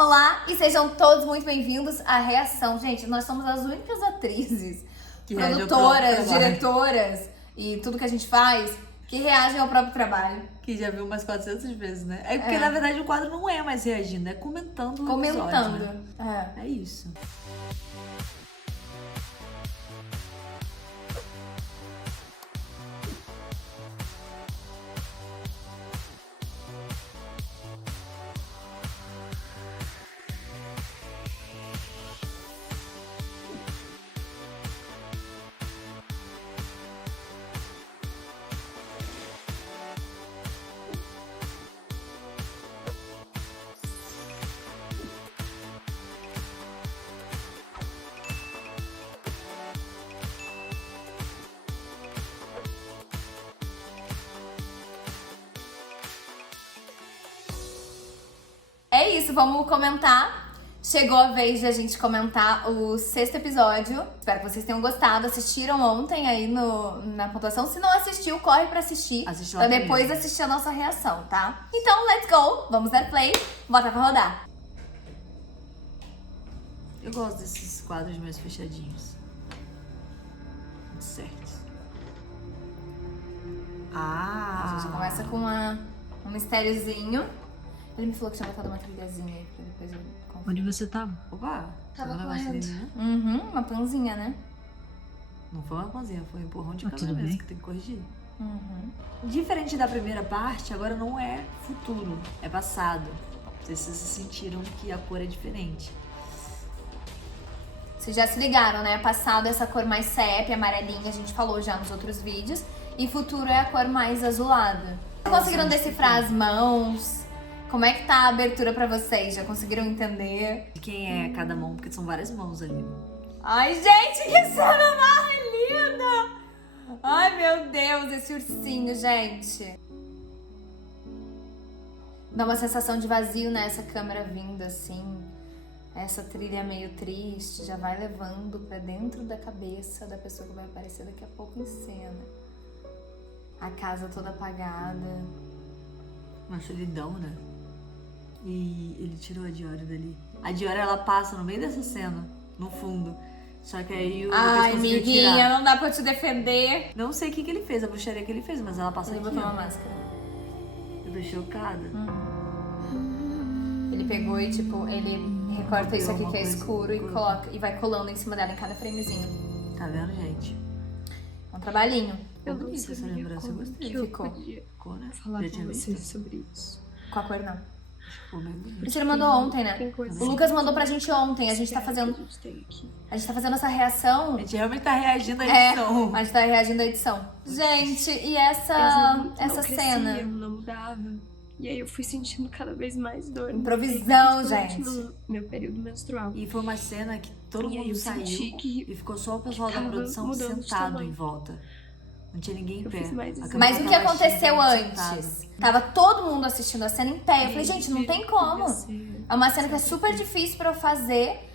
Olá e sejam todos muito bem-vindos à Reação. Gente, nós somos as únicas atrizes, produtoras, diretoras e tudo que a gente faz que reagem ao próprio trabalho. Que já viu umas 400 vezes, né? É porque, na verdade, o quadro não é mais reagindo, é comentando o episódio, né? É isso. É isso, vamos comentar. Chegou a vez de a gente comentar o 6º episódio. Espero que vocês tenham gostado. Assistiram ontem aí na pontuação. Se não assistiu, corre pra assistir. Pra depois assistir a nossa reação, tá? Então, let's go! Vamos dar play. Bota pra rodar. Eu gosto desses quadros mais fechadinhos. Muito certo. A gente começa com um mistériozinho. Ele me falou que tinha botado uma trilhazinha aí, porque depois eu confio. Onde você tava? Opa! Tava correndo. Uma pãozinha, né? Não foi uma pãozinha, foi um empurrão de câmera mesmo, que tem que corrigir. Diferente da primeira parte, agora não é futuro, é passado. Vocês se sentiram que a cor é diferente. Vocês já se ligaram, né? Passado é essa cor mais sépia, amarelinha, a gente falou já nos outros vídeos. E futuro é a cor mais azulada. Conseguiram decifrar as mãos? Como é que tá a abertura pra vocês? Já conseguiram entender? De quem é cada mão, porque são várias mãos ali. Ai, gente, que cena mais linda! Ai, meu Deus, esse ursinho, gente. Dá uma sensação de vazio, né? Essa câmera vindo assim. Essa trilha meio triste já vai levando pra dentro da cabeça da pessoa que vai aparecer daqui a pouco em cena. A casa toda apagada. Uma solidão, né? E ele tirou a Diora dali. A Diora, ela passa no meio dessa cena, no fundo. Só que aí o ai, amiguinha, não dá pra te defender. Não sei o que ele fez, a bruxaria que ele fez, mas ela passa aqui. Ele botou uma máscara. Eu tô chocada. Ele pegou e, tipo, ele recorta isso aqui que é escuro e coloca e vai colando em cima dela em cada framezinho. Tá vendo, gente? É um trabalhinho. Eu não sei essa lembrança, eu gostei. Ficou. Ficou, né? Falar com vocês sobre isso. Com a cor, não. Ficou bem bonito. Você mandou ontem, né? O Lucas mandou pra gente ontem. A gente tá fazendo essa reação. A gente realmente tá reagindo à edição. A gente tá reagindo à edição. Gente, e essa cena? Eu não mudava. E aí eu fui sentindo cada vez mais dor. Improvisão, gente. No meu período menstrual. E foi uma cena que todo mundo saiu e ficou só o pessoal da produção sentado em volta. Não tinha ninguém em pé. Mas o que aconteceu antes? Tava todo mundo assistindo a cena em pé. Eu falei, gente, não tem como. É uma cena que é super difícil pra eu fazer.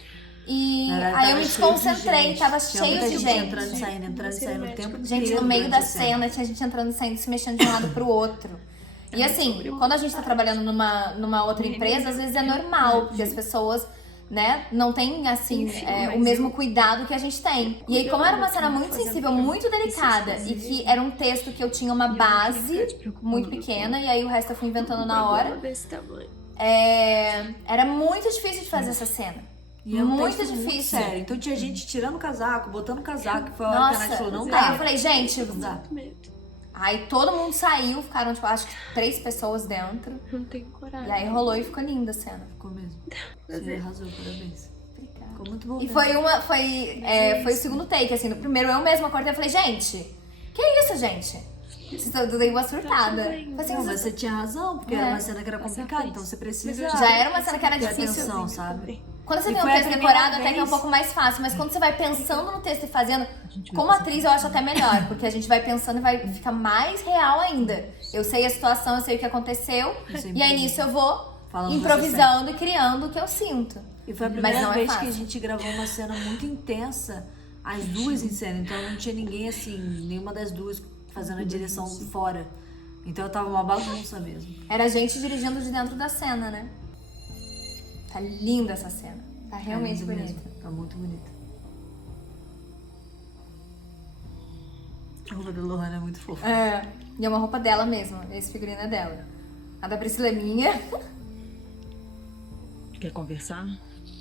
E aí eu me desconcentrei, tava cheio de gente. Entrando e saindo o tempo inteiro. Gente, no meio da cena tinha gente entrando e saindo, se mexendo de um lado pro outro. E assim, quando a gente tá trabalhando numa outra empresa, às vezes é normal, porque as pessoas, né, não tem, assim, o mesmo cuidado que a gente tem. E aí, como era uma cena muito sensível, muito delicada, e que era um texto que eu tinha uma base muito pequena, e aí o resto eu fui inventando na hora, era muito difícil de fazer essa cena. E é um muito texto difícil. Muito sério. Então tinha gente tirando o casaco, botando o casaco, que foi a hora Nossa, que a Nath falou, não dá. Aí eu falei, gente, não dá. Aí todo mundo saiu, ficaram, tipo, acho que 3 pessoas dentro. Não tenho coragem. E aí rolou e ficou linda a cena. Ficou mesmo. Você arrasou, parabéns. Obrigada. Ficou muito bom. E foi o segundo take, assim. No primeiro eu mesma acordei e falei, gente, que isso, gente? Eu dei uma surtada. Assim, mas você tinha razão, porque era uma cena que era complicada, então você precisa... Já era uma cena que era difícil. Atenção, sabe? Quando você tem um texto decorado, até que é um pouco mais fácil. Mas quando você vai pensando no texto e fazendo, como atriz eu acho até melhor. Porque a gente vai pensando e vai ficar mais real ainda. Eu sei a situação, eu sei o que aconteceu. E aí nisso eu vou improvisando e criando o que eu sinto. E foi a primeira vez que a gente gravou uma cena muito intensa, as duas em cena. Então não tinha ninguém assim, nenhuma das duas fazendo a direção fora. Então tava uma bagunça mesmo. Era a gente dirigindo de dentro da cena, né? tá linda essa cena. Tá realmente lindo bonita. mesmo. Tá muito bonita. A roupa da Lohana é muito fofa. É, e é uma roupa dela mesmo, esse figurino é dela. A da Priscila é minha. Quer conversar?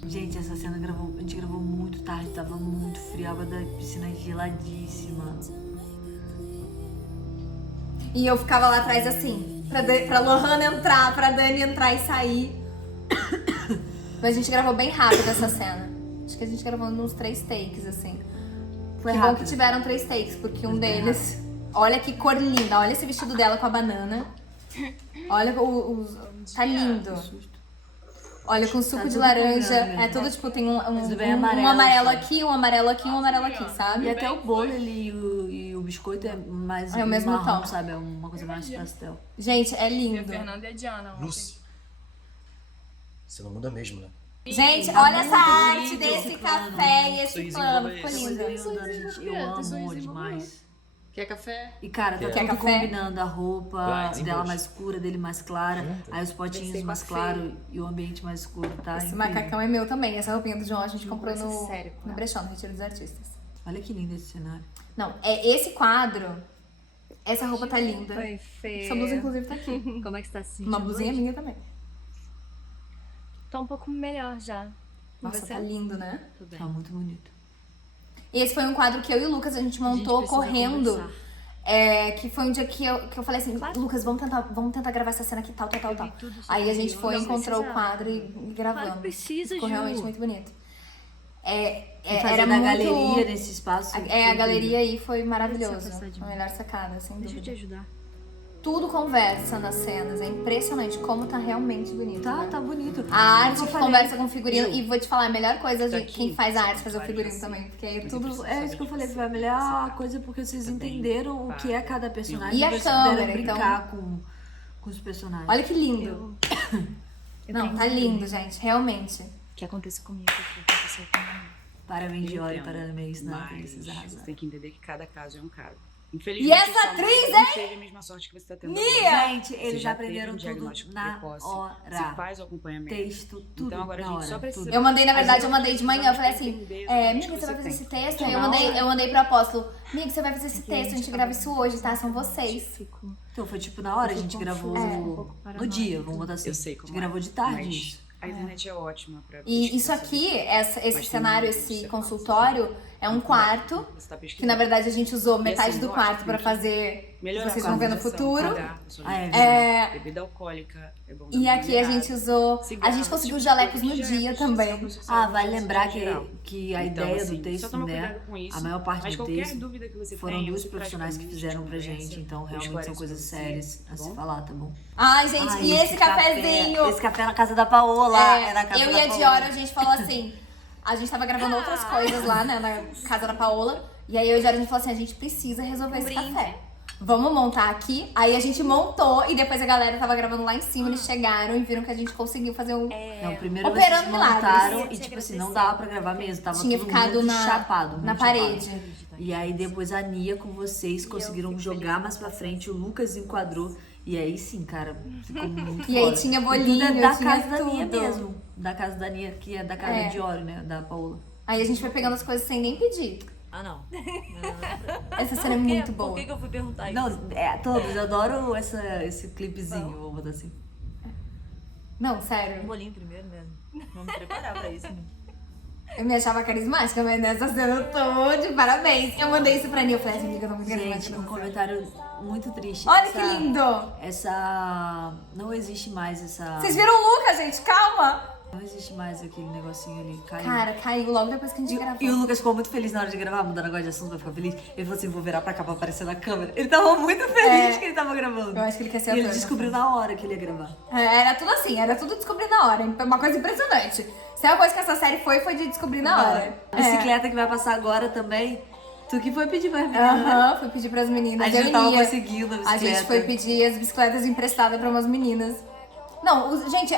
Gente, essa cena a gente gravou muito tarde, tava muito frio, a água da piscina geladíssima. E eu ficava lá atrás assim, pra Lohana entrar, pra Dani entrar e sair. Mas a gente gravou bem rápido essa cena. Acho que a gente gravou uns 3 takes, assim. Foi Que bom rápido. que tiveram 3 takes, porque um Foi bem deles... Olha que cor linda, olha esse vestido dela com a banana. Olha tá lindo. Olha, com suco Tá de tudo laranja. combinando, né? É tudo, tipo, tem um bem um amarelo, amarelo sabe? aqui, um amarelo aqui, um amarelo aqui, sabe? E até o bolo ali e o biscoito é mais É o mesmo marrom, tom. sabe? É uma coisa mais pastel. Gente, é E a lindo. Fernanda e a Diana ontem. Lucy, você não muda mesmo, né? Gente, Tá olha essa muito arte bonito desse esse café e esse Sorrisinho plano. igual Ficou esse. lindo. Gente, eu amo demais. Quer café? E cara, tá Quer tudo café? combinando a roupa Vai, dela desembucha. mais escura, dele mais clara, aí os potinhos mais claros e o ambiente mais escuro, tá? Esse Incrível. macacão é meu também. Essa roupinha do João a gente comprou coisa no, séria com no brechó, no Retiro dos Artistas. Olha que lindo esse cenário. Não, é esse quadro. Essa roupa tá linda. Oi, Fê. Essa blusa, inclusive, tá aqui. Como é que você tá se sentindo? Uma blusinha hoje? minha também. Tô um pouco melhor já. E Nossa, você? tá lindo, né? Tudo bem. Tá muito bonito. E esse foi um quadro que eu e o Lucas a gente montou precisa correndo. conversar. Que foi um dia que eu falei assim, Lucas, vamos tentar gravar essa cena aqui, tal. Aí a gente foi, encontrou o quadro e gravamos. Claro que precisa, Ficou Ju. realmente muito bonito. E fazer Era na muito... galeria, nesse espaço. A galeria aí foi maravilhoso. Deixa eu passar de A melhor sacada, sem Deixa eu te dúvida. ajudar. Tudo conversa nas cenas. É impressionante como tá realmente bonito. Tá, né? tá bonito. A arte Eu que falei, conversa com o figurino. Ju, E vou te falar, a melhor coisa de aqui, quem faz a arte são fazer o vários figurino assim, também. Porque aí mas tudo. eu É isso que eu falei, foi a melhor coisa porque vocês entenderam o que é cada personagem. E a vocês câmera, puderam brincar com os personagens. Olha que lindo. Não, tá lindo, gente. Realmente. O que aconteceu comigo? O que aconteceu comigo? Parabéns, Diori, Entendo, parabéns, Nathalie, Mas vocês você arrasaram. tem que entender que cada caso é um caso. E Infelizmente, essa sua atriz, mãe não teve a mesma sorte que você tá tendo. agora. Gente, Você eles já aprenderam teve um tudo diagnóstico na precoce, hora. Você faz o acompanhamento. Texto, tudo Então agora a na gente hora. só precisa... tudo. Eu mandei, na Às verdade, vezes, eu mandei de manhã. Eu falei assim, entender exatamente Miga, o que você vai fazer tem. esse texto? Então, Aí eu mandei pro apóstolo. Miga, você vai fazer esse texto, a gente grava isso hoje, tá? São vocês. Então foi tipo na hora, a gente gravou no dia, vamos botar assim. Eu sei A como gente gravou de tarde isso. A internet é ótima pra E isso pesquisar, aqui, saber. esse Mas cenário, tem esse você consultório, é um quarto. Você tá Que na verdade a gente usou metade assim, do lógico, quarto pra tem que fazer. melhorar Vocês a vão ver no conversação, futuro. pagar a sua Ah, é alimentação, bebida alcoólica, é bom dar E uma aqui a olhada. gente usou. A Cigarro, gente conseguiu esse tipo de jalecos coisa no que já é dia prestação também. pro social, Vale no lembrar geral. que a Então, ideia assim, do só texto, tomar né? cuidado com isso. A maior parte Mas do qualquer texto dúvida que você foram tenha, duas você traz profissionais pra que mim, fizeram a pra gente gente, então conversa, realmente eu são esclareço coisas você, sérias tá a se bom? falar, tá bom? Ai, gente, Ai, e esse cafezinho? Esse café é na casa da Paola. É na casa Eu da e a Paola. Diora, a gente falou assim. A gente tava gravando outras coisas lá, né, na casa da Paola. E aí eu e a Diora, a gente falou assim: a gente precisa resolver esse café. Vamos montar aqui. Aí a gente montou e depois a galera tava gravando lá em cima. Eles chegaram e viram que a gente conseguiu fazer um. Não, primeiro Operando vocês milagres. montaram e tipo assim, não dava pra gravar mesmo. Tava Tinha todo ficado muito na- chapado, na muito parede. chapado. E aí depois a Nia com vocês conseguiram jogar mais pra frente, o Lucas enquadrou. E aí sim, cara, ficou muito E aí foda. tinha E bolinho, tudo é da tinha casa da Nia tudo. mesmo. Da casa da Nia, que é da casa É. de Diori, né? Da Paola. Aí a gente foi pegando as coisas sem nem pedir. Ah, não. Essa cena é muito boa. Por que eu fui perguntar isso? Não, todos, eu adoro esse clipezinho, vou botar assim. Não, Um sério. bolinho primeiro mesmo. Vamos me preparar pra isso, né? Eu me achava carismática, mas nessa cena eu tô de parabéns. Eu mandei isso pra Nia. Eu falei assim, amiga, eu tô muito Gente, carismática. um nessa cena. comentário muito triste. Olha que lindo! Não existe mais essa... Vocês viram o Lucas, gente? Calma! Não existe mais aquele negocinho ali, caiu. Cara, caiu logo depois que a gente gravou. E o Lucas ficou muito feliz na hora de gravar, mudando agora de assunto pra ficar feliz. Ele falou assim, vou virar pra cá pra aparecer na câmera. Ele tava muito feliz que ele tava gravando. Eu acho que ele quer ser E ele ator, né? descobriu na hora que ele ia gravar. Era tudo assim, era tudo descobrir na hora. Uma coisa impressionante. Se é uma coisa que essa série foi de descobrir na hora. A bicicleta que vai passar agora também, tu que foi pedir pra mim, né? Aham, fui pedir pras meninas. A gente eu tava ia. conseguindo a A bicicleta. gente foi pedir as bicicletas emprestadas pra umas meninas. Não, gente,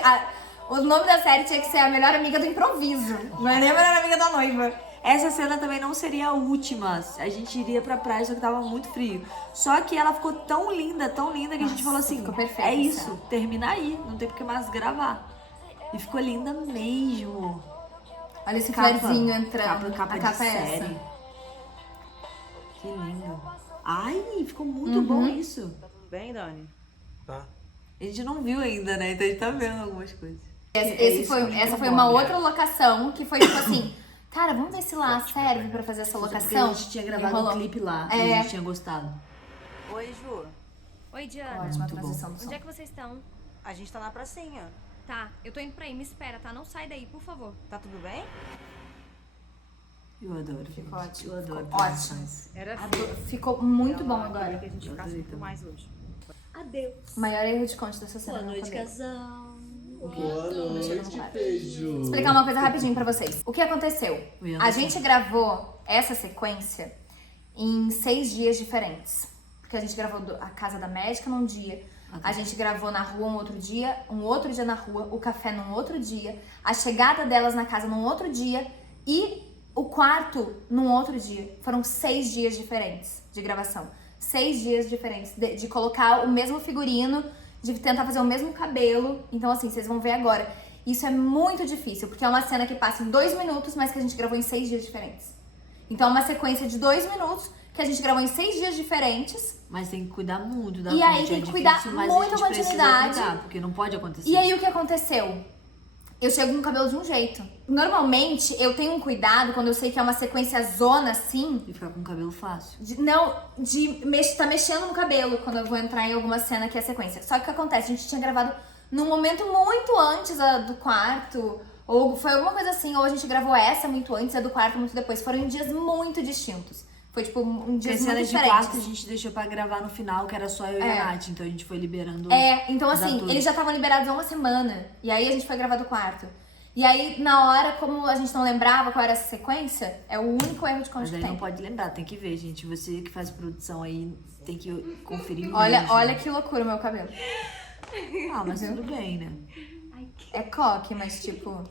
o nome da série tinha que ser A Melhor Amiga do Improviso. Não é nem A Melhor Amiga da Noiva. Essa cena também não seria a última. A gente iria pra praia, só que tava muito frio. Só que ela ficou tão linda que a gente falou assim, ficou perfeita é essa isso, cena. termina aí, não tem porque mais gravar. E ficou linda mesmo. Olha esse florzinho entrando. Capa a de capa é série. essa. Que lindo. Ai, ficou muito bom isso. Tá tudo bem, Dani? Tá. A gente não viu ainda, né? Então a gente tá vendo algumas coisas. Essa foi uma outra locação que foi tipo assim, cara, vamos ver se lá serve pra fazer essa Porque locação. a gente tinha gravado Rolou. um clipe lá e a gente tinha gostado. Oi, Ju. Oi, Diana. Ótima Muito transição do som. Onde é que vocês estão? A gente tá na pracinha. Tá, eu tô indo pra aí, me espera, tá? Não sai daí, por favor. Tá tudo bem? Eu adoro. Ficou gente. ótimo. Eu adoro. Ficou ótimo. transições. Era Ficou muito bom Queria agora. que a gente ficasse muito mais hoje. Adeus. O maior erro de conte dessa cena. Boa noite, cabelo. casal. Boa noite, beijo. Vou explicar uma coisa rapidinho pra vocês. O que aconteceu? A gente gravou essa sequência em 6 dias diferentes. Porque a gente gravou a casa da médica num dia, a gente gravou na rua um outro dia na rua, o café num outro dia, a chegada delas na casa num outro dia e o quarto num outro dia. Foram 6 dias diferentes de gravação. 6 dias diferentes de colocar o mesmo figurino, de tentar fazer o mesmo cabelo. Então, assim, vocês vão ver agora. Isso é muito difícil, porque é uma cena que passa em 2 minutos, mas que a gente gravou em 6 dias diferentes. Então, é uma sequência de 2 minutos que a gente gravou em 6 dias diferentes. Mas tem que cuidar muito da E aí ponte, tem é que cuidar difícil, mas muito a gente a precisa continuidade. cuidar, porque não pode acontecer. E aí, o que aconteceu? Eu chego com o cabelo de um jeito. Normalmente, eu tenho um cuidado quando eu sei que é uma sequência zona assim, E ficar com o cabelo fácil. tá mexendo no cabelo quando eu vou entrar em alguma cena que é sequência. Só que o que acontece? A gente tinha gravado num momento muito antes do quarto, ou foi alguma coisa assim, ou a gente gravou essa muito antes, a do quarto muito depois. Foram em dias muito distintos. Foi tipo um dia Porque muito cenas de diferente. quarto a gente deixou pra gravar no final, que era só eu e a Nath. Então a gente foi liberando. Então os assim, atores. eles já estavam liberados há uma semana. E aí a gente foi gravar do quarto. E aí, na hora, como a gente não lembrava qual era essa sequência, é o único erro de conte Mas que aí tem. não pode lembrar, tem que ver, gente. Você que faz produção aí tem que conferir Olha, mesmo. olha que loucura o meu cabelo. Ah, mas tudo bem, né? É coque, mas tipo...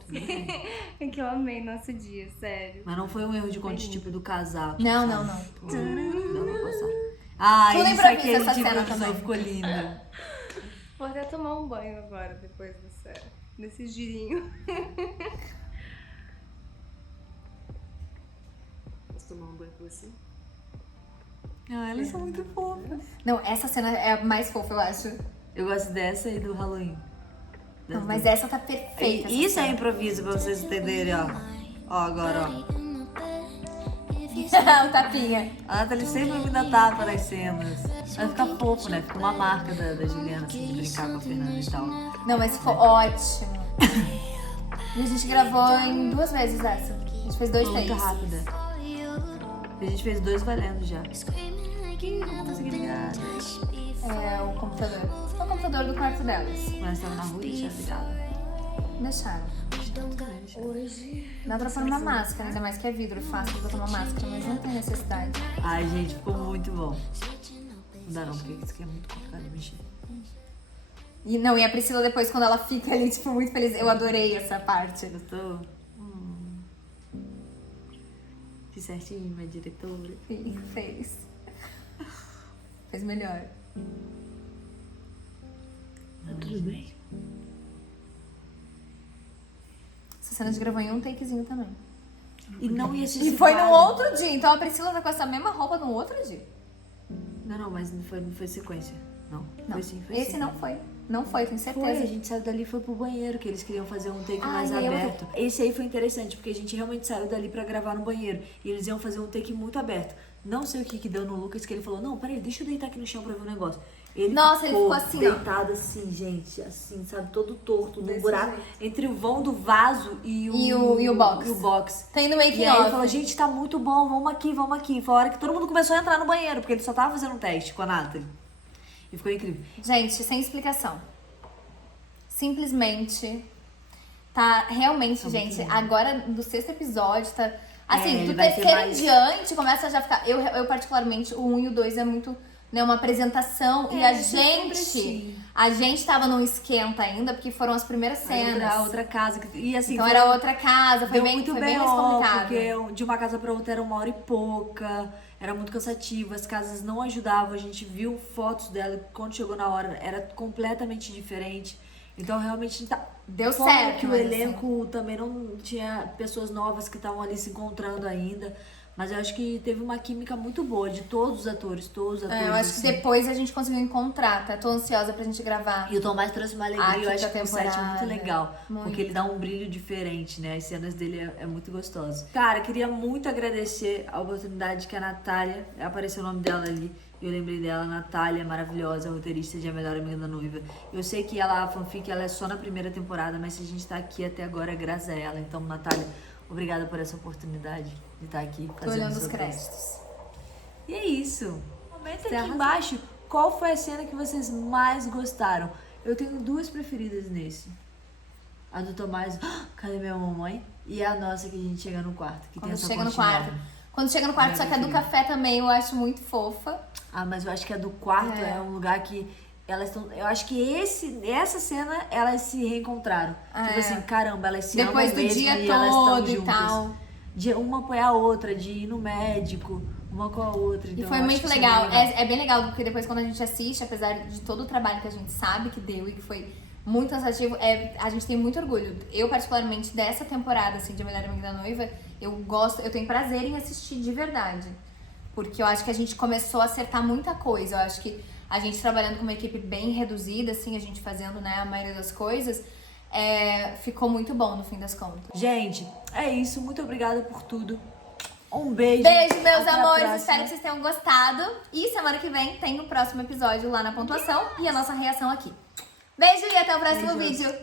É que eu amei nosso dia, sério. Mas não foi um erro de conte tipo do casaco. Não, sabe? não, não. Pô, dá pra passar. Ah, Tudo isso improviso aquele essa tipo cena de também. ficou lindo. Vou até tomar um banho agora, depois desse girinho. Posso tomar um banho com você? Ah, elas são muito fofas. Não, essa cena é a mais fofa, eu acho. Eu gosto dessa e do Halloween. Não, mas essa tá perfeita. essa Isso é cena. improviso pra vocês entenderem, ó. Ó, agora, ó. O tapinha. A Nathalie sempre me dá tapa nas cenas. Vai ficar fofo, né? Fica uma marca da Juliana, assim, de brincar com a Fernanda e tal. Não, mas ficou ótimo. E a gente gravou em 2 vezes essa. A gente fez 2 Foi muito takes. rápida. A gente fez 2 valendo já. Não consegui ligar. É o computador. É o computador do quarto delas. Mas tava na rua e tinha ligado. Deixaram. Dá pra pôr uma máscara, ainda mais que é vidro, fácil botar uma máscara, mas não tem necessidade. Ai, gente, ficou muito bom. Não dá não, porque isso aqui é muito complicado de mexer. E a Priscila depois, quando ela fica ali, tipo, muito feliz, eu adorei essa parte. Gostou? Fiz certinho, minha diretora. Fez. Fez melhor. Tudo bem. Essa cena a gente gravou em um takezinho também. E não ia se E foi separar. no outro dia, então a Priscila tá com essa mesma roupa no outro dia. Não, mas não foi sequência. Não, Não, foi sim, foi esse sim. não foi. Não foi, tenho Foi, certeza. a gente saiu dali e foi pro banheiro, que eles queriam fazer um take mais e aí eu aberto. Esse aí foi interessante, porque a gente realmente saiu dali pra gravar no banheiro. E eles iam fazer um take muito aberto. Não sei o que deu no Lucas, que ele falou, não, peraí, deixa eu deitar aqui no chão pra ver um negócio. Nossa, ele ficou assim, ó. deitado assim, gente, assim, sabe, todo torto, no buraco, entre o vão do vaso e o box. E o box. Tem no making E aí ele off. falou, gente, tá muito bom, vamos aqui, vamos aqui. Foi a hora que todo mundo começou a entrar no banheiro, porque ele só tava fazendo um teste com a Nathalie. E ficou incrível. Gente, sem explicação. Simplesmente tá realmente, gente, agora do 6º episódio tá. Assim, ele do vai ter 3º em mais- diante começa a já ficar. Eu particularmente, o 1 e o 2 é muito, né, uma apresentação. E a gente tava num esquenta ainda, porque foram as primeiras cenas. A outra casa. E assim, Então foi- era outra casa, foi deu bem, muito foi bem bem mais complicado. porque de uma casa pra outra era 1 hora e pouca, era muito cansativo, as casas não ajudavam, a gente viu fotos dela, quando chegou na hora era completamente diferente. Então realmente tá. Deu Fora certo. que o mas, elenco também não tinha pessoas novas que estavam ali se encontrando ainda. Mas eu acho que teve uma química muito boa de todos os atores, eu acho assim. que depois a gente conseguiu encontrar, tá? Tô ansiosa pra gente gravar. E o Tomás trouxe uma alegria, eu acho que o set é muito legal. Muito. Porque ele dá um brilho diferente, né? As cenas dele é muito gostoso. Cara, queria muito agradecer a oportunidade que a Natália, apareceu o nome dela ali, eu lembrei dela, Natália, maravilhosa, roteirista de A Melhor Amiga da Noiva. Eu sei que a fanfic, ela é só na primeira temporada, mas se a gente tá aqui até agora é graças a ela. Então, Natália, obrigada por essa oportunidade de estar aqui fazendo. Tô olhando os seu créditos. texto. E é isso. Comenta aqui embaixo qual foi a cena que vocês mais gostaram. Eu tenho 2 preferidas nesse. A do Tomás, cadê minha mamãe? E a nossa que a gente chega no quarto. Que Quando tem essa chega no pontinha. quarto. Quando chega no quarto, só que a do café também eu acho muito fofa. Ah, mas eu acho que a do quarto é um lugar que elas estão. Eu acho que essa cena elas se reencontraram. Tipo assim, caramba, elas se depois amam do mesmo dia e elas estão todo e juntas. tal. De uma apoiar a outra, de ir no médico, uma com a outra. Então E foi eu acho muito que isso legal. é bem legal. É bem legal, porque depois quando a gente assiste, apesar de todo o trabalho que a gente sabe que deu e que foi muito cansativo, a gente tem muito orgulho. Eu, particularmente, dessa temporada, assim, de A Melhor Amiga da Noiva, eu tenho prazer em assistir de verdade. Porque eu acho que a gente começou a acertar muita coisa. Eu acho que a gente trabalhando com uma equipe bem reduzida, assim, a gente fazendo, né, a maioria das coisas, ficou muito bom no fim das contas. Gente, é isso. Muito obrigada por tudo. Um beijo. Beijo, meus Até a amores. próxima. Espero que vocês tenham gostado. E semana que vem tem o próximo episódio lá na pontuação e a nossa reação aqui. Beijo e até o próximo vídeo.